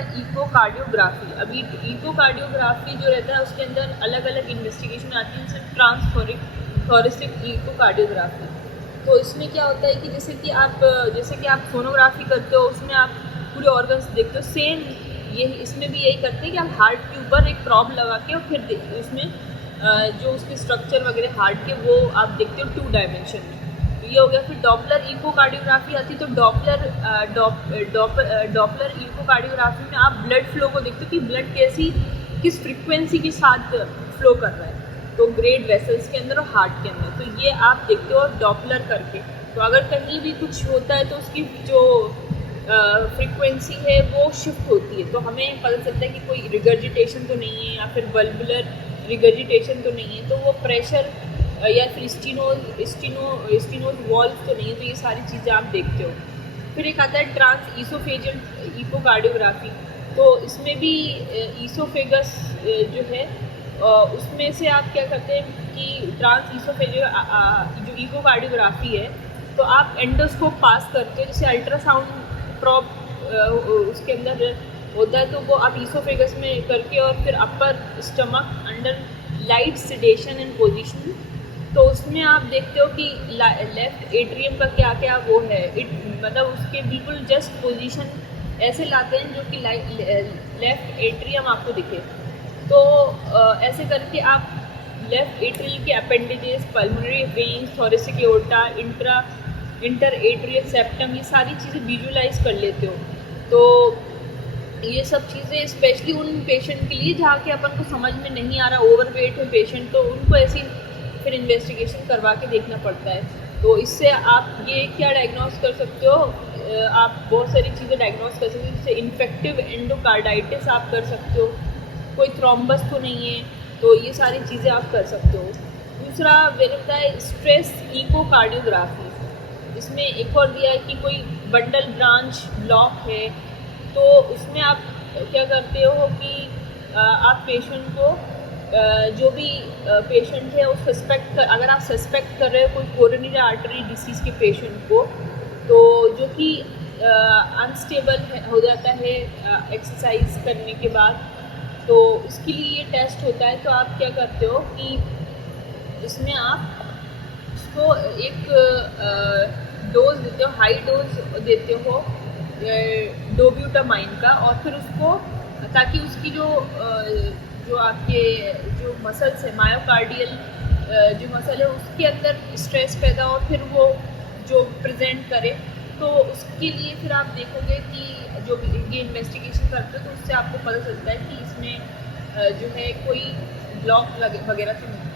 है इकोकार्डियोग्राफी। अभी इकोकार्डियोग्राफी जो रहता है उसके अंदर अलग अलग इन्वेस्टिगेशन आती है, जैसे ट्रांसथोरेसिक इकोकार्डियोग्राफी। तो इसमें क्या होता है कि जैसे कि आप सोनोग्राफी करते हो, उसमें आप पूरे ऑर्गन्स देखते हो, सेम ये इसमें भी यही करते हैं कि आप हार्ट के ऊपर एक प्रॉब लगा के और फिर उसमें जो उसके स्ट्रक्चर वगैरह हार्ट के वो आप देखते हो 2 डायमेंशन में। तो ये हो गया। फिर डॉपलर इकोकार्डियोग्राफी आती है। तो डॉपलर इकोकार्डियोग्राफी में आप ब्लड फ्लो को देखते हो कि ब्लड किस फ्रीक्वेंसी के साथ फ्लो कर रहा है, तो ग्रेड वेसल्स के अंदर और हार्ट के अंदर। तो ये आप देखते हो डॉपलर करके। तो अगर कहीं भी कुछ होता है तो उसकी जो फ्रीक्वेंसी है वो शिफ्ट होती है, तो हमें पता चलता है कि कोई रिगर्जिटेशन तो नहीं है या फिर बल्बुलर रिगर्जिटेशन तो नहीं है, तो वो प्रेशर या फिर स्टीनोज वॉल्व तो नहीं है। तो ये सारी चीज़ें आप देखते हो। फिर एक आता है ट्रांस ईसोफेजियल इकोकार्डियोग्राफी। तो इसमें भी ईसोफेगस जो है उसमें से आप क्या करते हैं कि ट्रांस ईसोफेजियल जो इकोकार्डियोग्राफी है, तो आप एंडोस्कोप पास करते हो, जैसे अल्ट्रासाउंड प्रॉब उसके अंदर होता है, तो वो आप ईसोफेगस में करके और फिर upper stomach under light sedation and position, तो उसमें आप देखते हो कि लेफ्ट एट्रियम का क्या क्या वो है, मतलब उसके बिल्कुल जस्ट पोजीशन ऐसे लाते हैं जो कि लेफ्ट एट्रियम आपको दिखे। तो ऐसे करके आप लेफ्ट एट्रियल के appendages, pulmonary veins, thoracic aorta, inter atrial septum, ये सारी चीज़ें विजुअलाइज कर लेते हो। तो ये सब चीज़ें स्पेशली उन पेशेंट के लिए जहाँ के अपन को समझ में नहीं आ रहा, ओवरवेट है पेशेंट, तो उनको ऐसी फिर इन्वेस्टिगेशन करवा के देखना पड़ता है। तो इससे आप ये क्या डायग्नोस कर सकते हो, आप बहुत सारी चीज़ें डायग्नोस कर सकते हो, जैसे इन्फेक्टिव एंडोकार्डाइटिस आप कर सकते हो, कोई थ्रोम्बस तो नहीं है, तो ये सारी चीज़ें आप कर सकते हो। दूसरा होता है स्ट्रेस इकोकार्डियोग्राफी। इसमें एक और दिया है कि कोई बंडल ब्रांच ब्लॉक है, तो उसमें आप क्या करते हो कि आप पेशेंट को जो भी पेशेंट है वो अगर आप सस्पेक्ट कर रहे हो कोई कोरोनरी आर्टरी डिसीज़ के पेशेंट को, तो जो कि अनस्टेबल हो जाता है एक्सरसाइज करने के बाद, तो उसके लिए ये टेस्ट होता है। तो आप क्या करते हो कि इसमें आप उसको एक डोज देते हो, हाई डोज देते हो डोब्यूटामाइन का, और फिर उसको ताकि उसकी जो आपके जो मसल्स है, मायोकार्डियल जो मसल है उसके अंदर स्ट्रेस पैदा हो, फिर वो जो प्रेजेंट करे। तो उसके लिए फिर आप देखोगे कि जो ये इन्वेस्टिगेशन करते हो तो उससे आपको पता चलता है कि इसमें जो है कोई ब्लॉक वगैरह तो नहीं।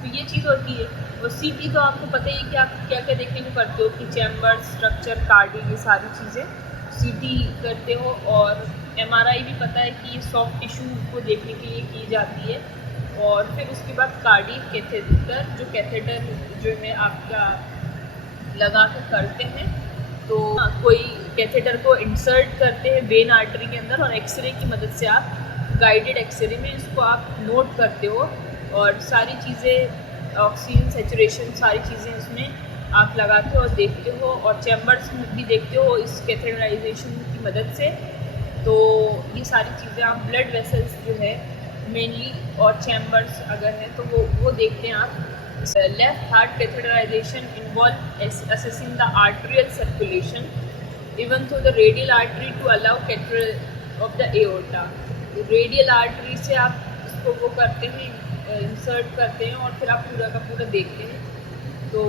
तो ये चीज़ होती है। और सीटी तो आपको पता ही है कि आप क्या क्या देखने को करते हो कि चैम्बर, स्ट्रक्चर, कार्डी, ये सारी चीज़ें सीटी करते हो। और एमआरआई भी पता है कि सॉफ्ट टिश्यू को देखने के लिए की जाती है। और फिर उसके बाद कार्डियक कैथेटर जो है आपका लगा कर करते हैं। तो कोई कैथेटर को इंसर्ट करते हैं वेन आर्टरी के अंदर, और एक्सरे की मदद से आप गाइडेड एक्सरे में इसको आप नोट करते हो, और सारी चीज़ें ऑक्सीजन सेचुरेशन सारी चीज़ें इसमें आप लगाते हो और देखते हो, और चैम्बर्स भी देखते हो इस कैथेटराइजेशन की मदद से। तो ये सारी चीज़ें आप ब्लड वेसल्स जो है मेनली और चैम्बर्स अगर है तो वो देखते हैं आप। Left heart catheterization involve assessing the arterial circulation even through the radial artery to allow catheter of the aorta। Radial artery से आप इसको वो करते हैं, इंसर्ट करते हैं, और फिर आप पूरा का पूरा देखते हैं। तो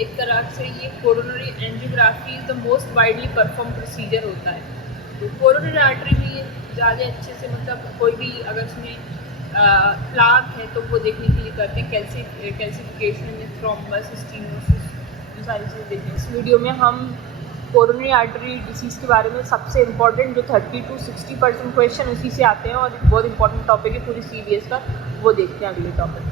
एक तरह से ये coronary angiography is the most widely perform procedure होता है। तो कोरोनरी आर्टरी में ये ज़्यादा अच्छे से, मतलब कोई भी अगर उसमें प्लाक है तो वो देखने के लिए करते हैं, कैल्सिफिकेशन, थ्रोम्बस, स्टीनोसिस, ये सारी चीज़ें देखते हैं। इस वीडियो में हम कोरोनरी आर्टरी डिसीज़ के बारे में सबसे इम्पॉर्टेंट जो 30 to 60% क्वेश्चन उसी से आते हैं, और बहुत इंपॉर्टेंट टॉपिक है पूरी CBS का, वो देखते हैं अगले टॉपिक।